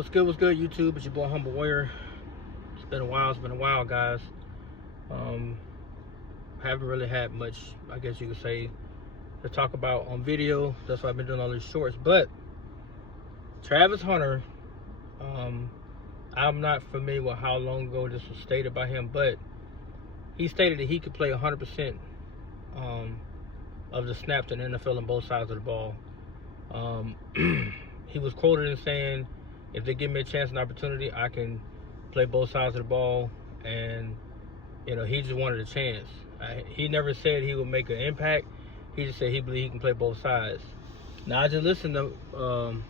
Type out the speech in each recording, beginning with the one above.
What's good, YouTube? It's your boy Humble Warrior. It's been a while, guys. Haven't really had much, I guess you could say, to talk about on video. That's why I've been doing all these shorts. But Travis Hunter, I'm not familiar with how long ago this was stated by him, but he stated that he could play 100% of the snaps in the NFL on both sides of the ball. He was quoted in saying, if they give me a chance and opportunity, I can play both sides of the ball. And, he just wanted a chance. He never said he would make an impact. He just said he believed he can play both sides. Now, I just listened to,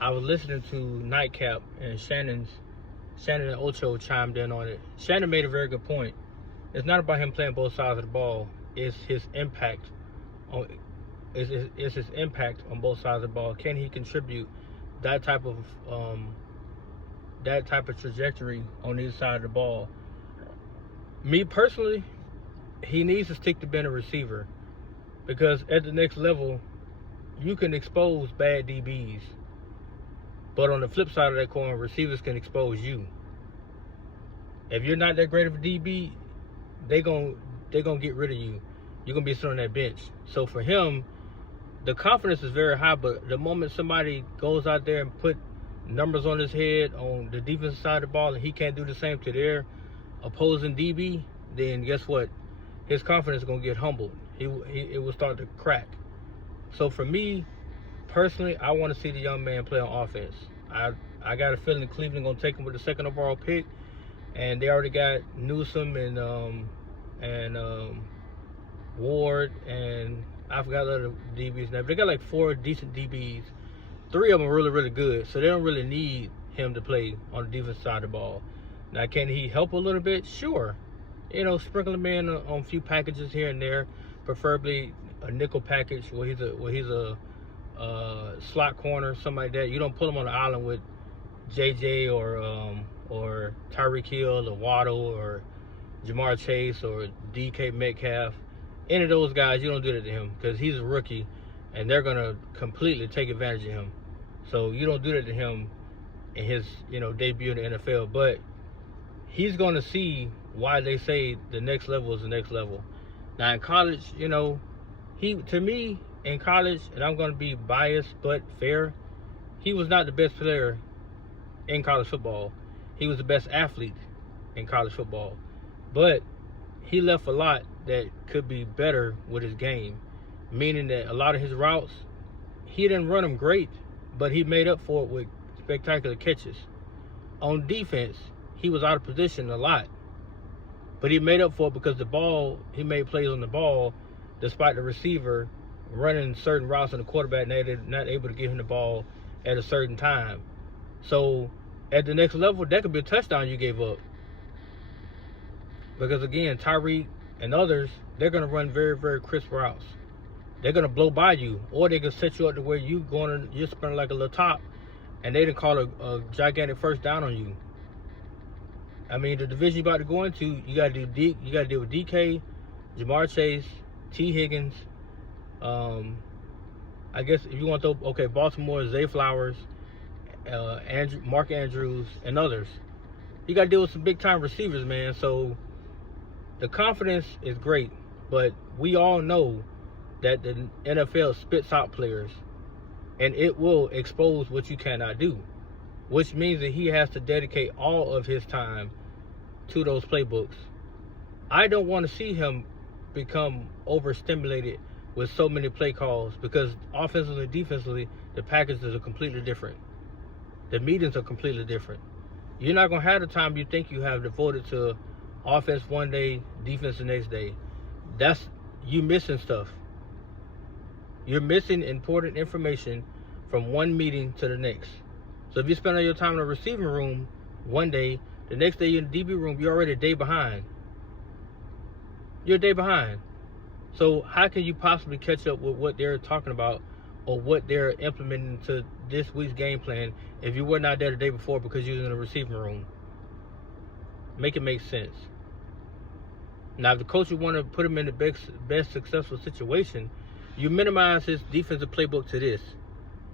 I was listening to Nightcap, and Shannon and Ocho chimed in on it. Shannon made a very good point. It's not about him playing both sides of the ball. It's his impact on his impact on both sides of the ball. Can he contribute that type of trajectory on either side of the ball? Me personally, he needs to stick to being a receiver, because at the next level, you can expose bad DBs, but on the flip side of that coin, receivers can expose you. If you're not that great of a DB, they're gonna get rid of you. You're gonna be sitting on that bench. So for him, the confidence is very high, but the moment somebody goes out there and put numbers on his head on the defensive side of the ball, and he can't do the same to their opposing DB, then guess what? His confidence is gonna get humbled. It will start to crack. So for me personally, I want to see the young man play on offense. I got a feeling Cleveland gonna take him with the second overall pick, and they already got Newsome and Ward, and I forgot the other DBs now. But they got like 4 decent DBs. 3 of them are really, really good, so they don't really need him to play on the defensive side of the ball. Now, can he help a little bit? Sure. Sprinkle him in on a few packages here and there, preferably a nickel package where he's a slot corner, something like that. You don't put him on the island with JJ or Tyreek Hill or Waddle or Jamar Chase or DK Metcalf. Any of those guys, you don't do that to him, because he's a rookie and they're gonna completely take advantage of him. So you don't do that to him in his debut in the NFL. But he's gonna see why they say the next level is the next level. Now in college, to me in college, and I'm gonna be biased but fair, he was not the best player in college football. He was the best athlete in college football, but he left a lot that could be better with his game, meaning that a lot of his routes, he didn't run them great, but he made up for it with spectacular catches. On defense, he was out of position a lot, but he made up for it because he made plays on the ball, despite the receiver running certain routes and the quarterback not able to give him the ball at a certain time. So at the next level, that could be a touchdown you gave up. Because again, Tyreek and others, they're going to run very, very crisp routes. They're going to blow by you, or they can set you up to where you're spinning like a little top, and they didn't call a gigantic first down on you. I mean, the division you're about to go into, you got to deal with DK, Jamar Chase, T. Higgins. I guess if you want to throw, Baltimore, Zay Flowers, Mark Andrews, and others. You got to deal with some big time receivers, man. So the confidence is great, but we all know that the NFL spits out players, and it will expose what you cannot do, which means that he has to dedicate all of his time to those playbooks. I don't want to see him become overstimulated with so many play calls, because offensively and defensively, the packages are completely different. The meetings are completely different. You're not going to have the time you think you have devoted to offense one day, defense the next day. You missing stuff. You're missing important information from one meeting to the next. So if you spend all your time in the receiving room one day, the next day you're in the DB room, you're already a day behind. You're a day behind. So how can you possibly catch up with what they're talking about or what they're implementing to this week's game plan if you were not there the day before because you was in the receiving room? Make it make sense. Now, if the coach would want to put him in the best successful situation, you minimize his defensive playbook to this,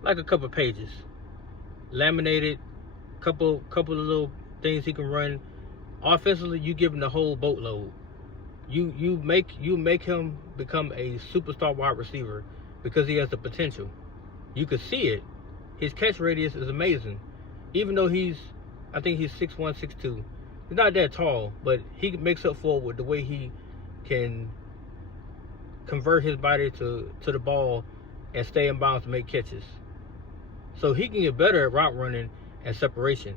like a couple pages. laminated, couple of little things he can run. Offensively, you give him the whole boatload. You make him become a superstar wide receiver because he has the potential. You could see it. His catch radius is amazing. Even though I think he's 6'1", 6'2". He's not that tall, but he makes up for it with the way he can convert his body to the ball and stay in bounds to make catches. So he can get better at route running and separation.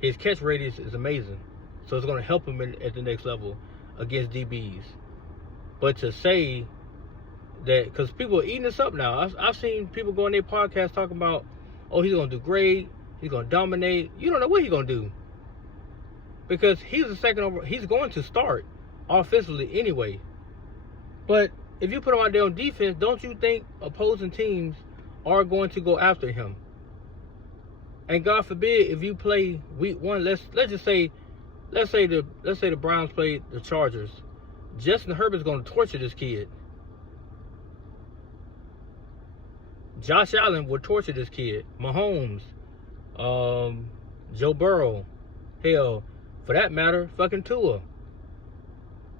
His catch radius is amazing. So it's going to help him at the next level against DBs. But to say that, because people are eating this up now. I've seen people go on their podcast talking about, oh, he's going to do great. He's going to dominate. You don't know what he's going to do. Because he's the second over. He's going to start offensively anyway. But if you put him out there on defense, don't you think opposing teams are going to go after him? And God forbid, if you play week 1, let's say the Browns play the Chargers. Justin Herbert's going to torture this kid. Josh Allen will torture this kid. Mahomes, Joe Burrow, hell, for that matter, fucking Tua.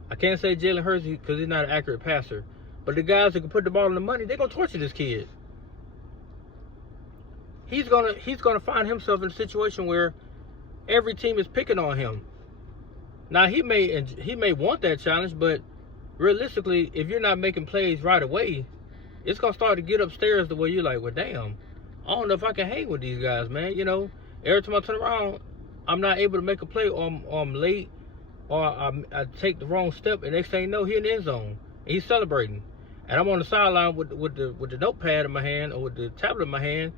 I can't say Jalen Hurts because he's not an accurate passer. But the guys that can put the ball in the money, they're going to torture this kid. He's gonna find himself in a situation where every team is picking on him. Now he may want that challenge, but realistically, if you're not making plays right away, it's gonna start to get upstairs the way you're like, well, damn, I don't know if I can hang with these guys, man. You know, every time I turn around, I'm not able to make a play, or I'm late, or I take the wrong step, and next thing you know, he's in the end zone and he's celebrating, and I'm on the sideline with the notepad in my hand or with the tablet in my hand,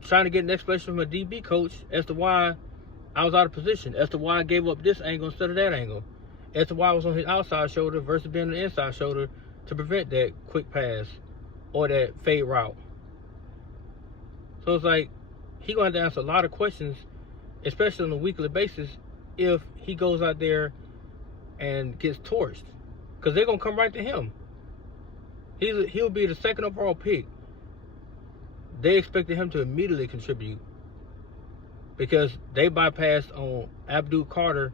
trying to get an explanation from a DB coach as to why I was out of position, as to why I gave up this angle instead of that angle, as to why I was on his outside shoulder versus being on the inside shoulder to prevent that quick pass or that fade route. So it's like he's going to have to answer a lot of questions, especially on a weekly basis, if he goes out there and gets torched, because they're going to come right to him. He'll be the second overall pick. They expected him to immediately contribute because they bypassed on Abdul Carter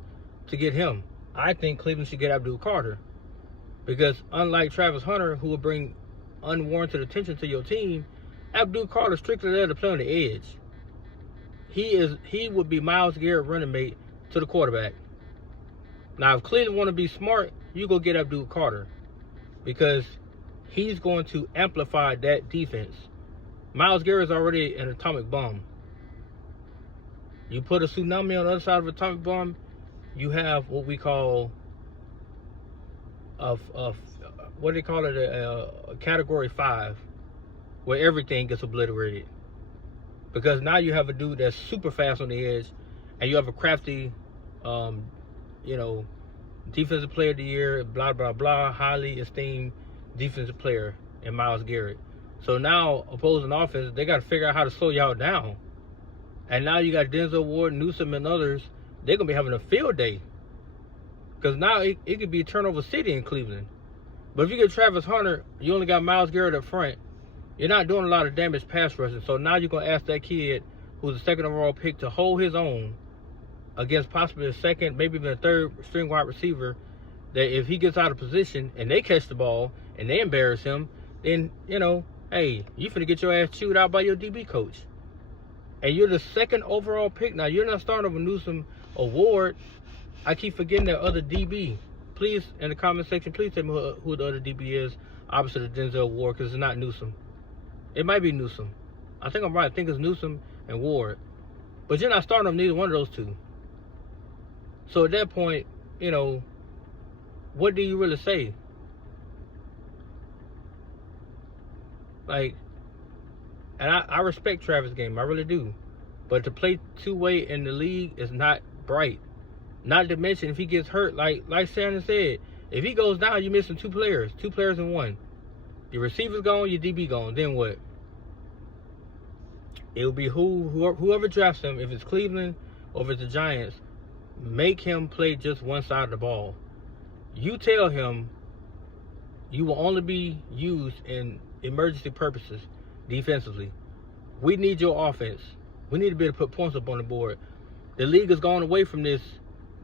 to get him. I think Cleveland should get Abdul Carter because unlike Travis Hunter, who will bring unwarranted attention to your team, Abdul Carter strictly there to play on the edge. He would be Myles Garrett running mate to the quarterback. Now, if Cleveland want to be smart, you go get Abdul Carter because he's going to amplify that defense. Myles Garrett is already an atomic bomb. You put a tsunami on the other side of an atomic bomb, you have what we call what do they call it? A category 5, where everything gets obliterated. Because now you have a dude that's super fast on the edge, and you have a crafty, defensive player of the year, blah blah blah, highly esteemed defensive player in Myles Garrett. So now, opposing offense, they got to figure out how to slow y'all down. And now you got Denzel Ward, Newsome, and others. They're going to be having a field day. Because now it could be turnover city in Cleveland. But if you get Travis Hunter, you only got Myles Garrett up front. You're not doing a lot of damage pass rushing. So now you're going to ask that kid, who's the second overall pick, to hold his own against possibly a second, maybe even a third string wide receiver, that if he gets out of position and they catch the ball and they embarrass him, then, hey, you finna get your ass chewed out by your DB coach. And you're the second overall pick. Now, you're not starting over Newsome or Ward. I keep forgetting that other DB. Please, in the comment section, please tell me who the other DB is opposite of Denzel Ward, because it's not Newsome. It might be Newsome. I think I'm right. I think it's Newsome and Ward. But you're not starting on neither one of those two. So at that point, what do you really say? Like, and I respect Travis' game, I really do. But to play two-way in the league is not bright. Not to mention if he gets hurt, like Shannon said, if he goes down, you're missing two players in one. Your receiver's gone, your DB gone. Then what? It'll be whoever drafts him, if it's Cleveland or if it's the Giants, make him play just one side of the ball. You tell him you will only be used in emergency purposes defensively. We need your offense. We need to be able to put points up on the board. The league has gone away from this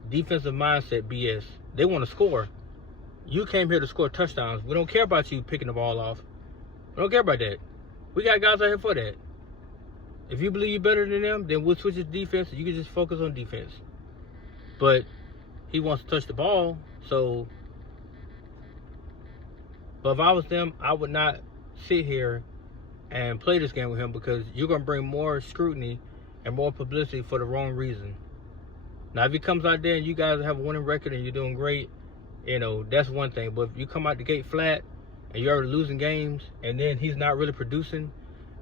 defensive mindset BS. They want to score. You came here to score touchdowns. We don't care about you picking the ball off. We don't care about that. We got guys out here for that. If you believe you're better than them, then we'll switch his defense and you can just focus on defense. But he wants to touch the ball, so. But if I was them, I would not sit here and play this game with him, because you're going to bring more scrutiny and more publicity for the wrong reason. Now, if he comes out there and you guys have a winning record and you're doing great, you know, that's one thing. But if you come out the gate flat and you're already losing games and then he's not really producing,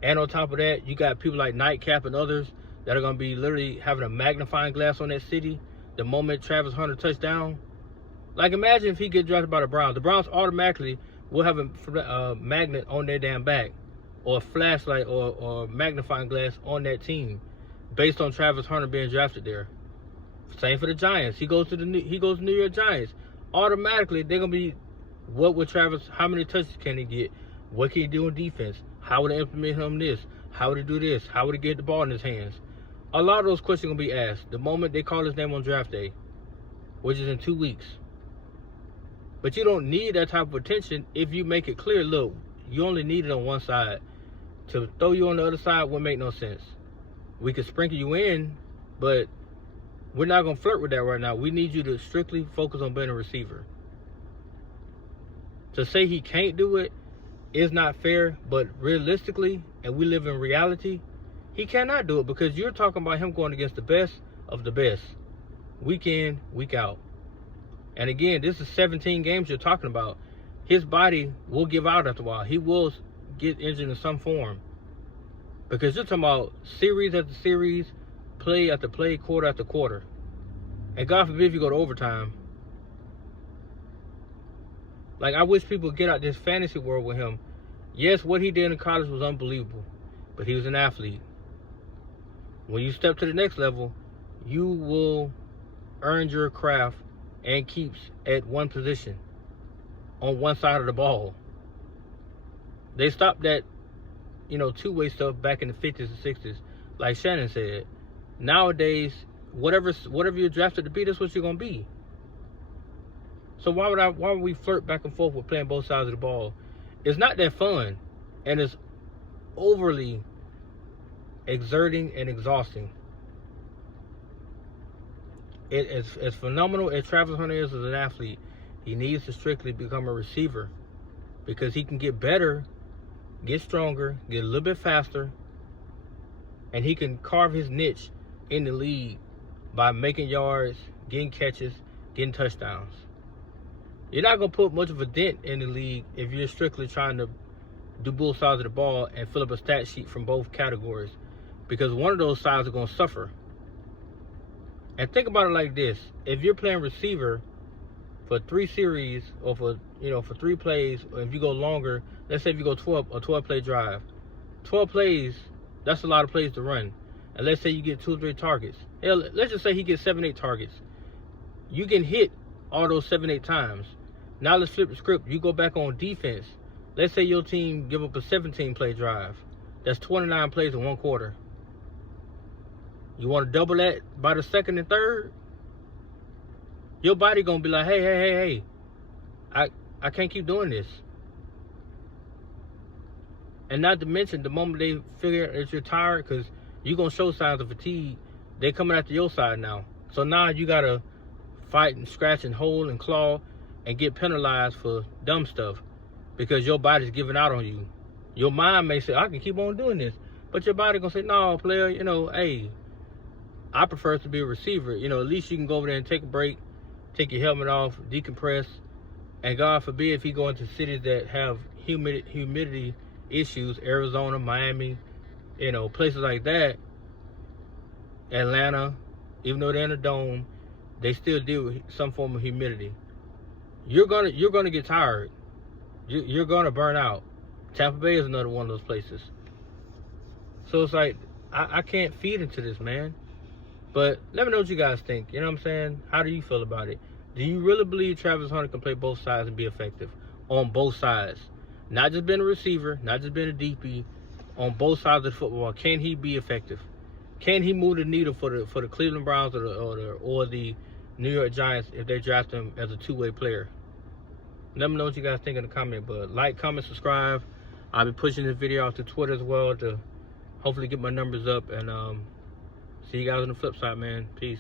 and on top of that, you got people like Nightcap and others that are going to be literally having a magnifying glass on that city the moment Travis Hunter touchdown. Like, imagine if he gets drafted by the Browns. The Browns automatically will have a magnet on their damn back, or a flashlight or magnifying glass on that team based on Travis Hunter being drafted there. Same for the Giants. He goes to New York Giants. Automatically, they're going to be, what would Travis, how many touches can he get? What can he do in defense? How would they implement him this? How would he do this? How would he get the ball in his hands? A lot of those questions are going to be asked the moment they call his name on draft day, which is in 2 weeks. But you don't need that type of attention if you make it clear, look, you only need it on one side. To throw you on the other side would make no sense. We could sprinkle you in, but we're not going to flirt with that right now. We need you to strictly focus on being a receiver. To say he can't do it is not fair, but realistically, and we live in reality, he cannot do it, because you're talking about him going against the best of the best, week in, week out. And again, this is 17 games you're talking about. His body will give out after a while. He will get injured in some form, because you're talking about series after series, play after play, quarter after quarter. And God forbid if you go to overtime. Like, I wish people would get out this fantasy world with him. Yes, what he did in college was unbelievable, but he was an athlete. When you step to the next level, you will earn your craft and keeps at one position on one side of the ball. They stopped that, two-way stuff back in the 50s and 60s, like Shannon said. Nowadays, whatever you're drafted to be, that's what you're gonna be. So why would we flirt back and forth with playing both sides of the ball? It's not that fun, and it's overly exerting and exhausting. As phenomenal as Travis Hunter is as an athlete, he needs to strictly become a receiver, because he can get better, get stronger, get a little bit faster, and he can carve his niche in the league by making yards, getting catches, getting touchdowns. You're not going to put much of a dent in the league if you're strictly trying to do both sides of the ball and fill up a stat sheet from both categories, because one of those sides are going to suffer. And think about it like this. If you're playing receiver for 3 series, or for 3 plays, or if you go longer, let's say if you go 12 play drive. 12 plays, that's a lot of plays to run. And let's say you get 2 or 3 targets. Hell, let's just say he gets 7, 8 targets. You can hit all those 7, 8 times. Now let's flip the script. You go back on defense. Let's say your team give up a 17 play drive. That's 29 plays in 1 quarter. You want to double that by the second and third? Your body going to be like, hey. I can't keep doing this. And not to mention, the moment they figure that you're tired, because you're going to show signs of fatigue, they're coming after your side now. So now you got to fight and scratch and hold and claw and get penalized for dumb stuff, because your body's giving out on you. Your mind may say, I can keep on doing this. But your body going to say, no, player, hey, I prefer to be a receiver. At least you can go over there and take a break, take your helmet off, decompress. And God forbid if you go into cities that have humidity issues, Arizona, Miami, places like that, Atlanta, even though they're in a dome, they still deal with some form of humidity. You're gonna get tired. You're gonna burn out. Tampa Bay is another one of those places. So it's like, I can't feed into this, man. But let me know what you guys think. You know what I'm saying? How do you feel about it? Do you really believe Travis Hunter can play both sides and be effective on both sides? Not just being a receiver, not just being a DP, on both sides of the football. Can he be effective? Can he move the needle for the Cleveland Browns or the New York Giants if they draft him as a two-way player? Let me know what you guys think in the comment. But like, comment, subscribe. I'll be pushing this video out to Twitter as well to hopefully get my numbers up. And see you guys on the flip side, man. Peace.